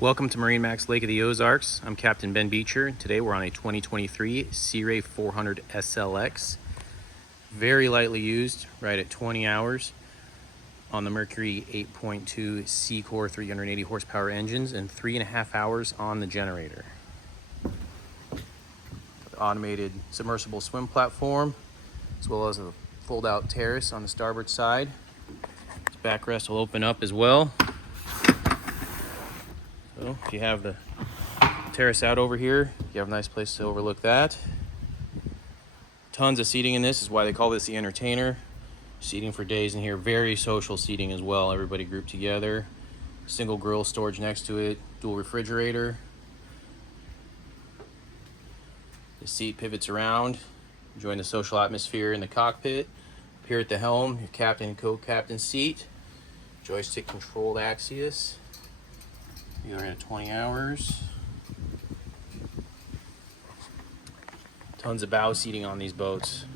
Welcome to MarineMax Lake of the Ozarks. I'm Captain Ben Beecher. Today we're on a 2023 Sea Ray 400 SLX. Very lightly used, right at 20 hours on the Mercury 8.2 C-Core 380 horsepower engines and 3.5 hours on the generator. Automated submersible swim platform, as well as a fold-out terrace on the starboard side. This backrest will open up as well. So if you have the terrace out over here, you have a nice place to overlook that. Tons of seating in this is why they call this the entertainer. Seating for days in here, very social seating as well. Everybody grouped together. Single grill storage next to it, dual refrigerator. The seat pivots around, enjoying the social atmosphere in the cockpit. Up here at the helm, your captain and co-captain seat. Joystick controlled Axios. You're at 20 hours. Tons of bow seating on these boats.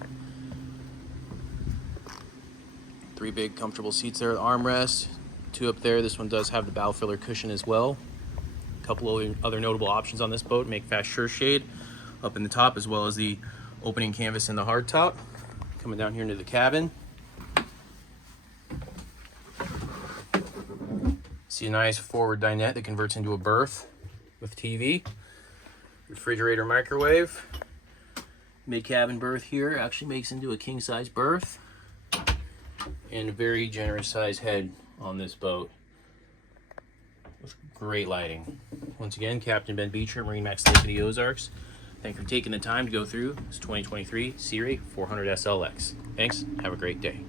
3 big comfortable seats there, armrest. 2 up there. This one does have the bow filler cushion as well. A couple of other notable options on this boat: make fast sure shade up in the top, as well as the opening canvas in the hardtop. Coming down here into the cabin. See a nice forward dinette that converts into a berth with TV, refrigerator, microwave. Mid-cabin berth here actually makes into a king-size berth, and a very generous size head on this boat with great lighting. Once again, Captain Ben Beecher, MarineMax Lake of the Ozarks. Thank you for taking the time to go through this 2023 Sea Ray 400 SLX. Thanks. Have a great day.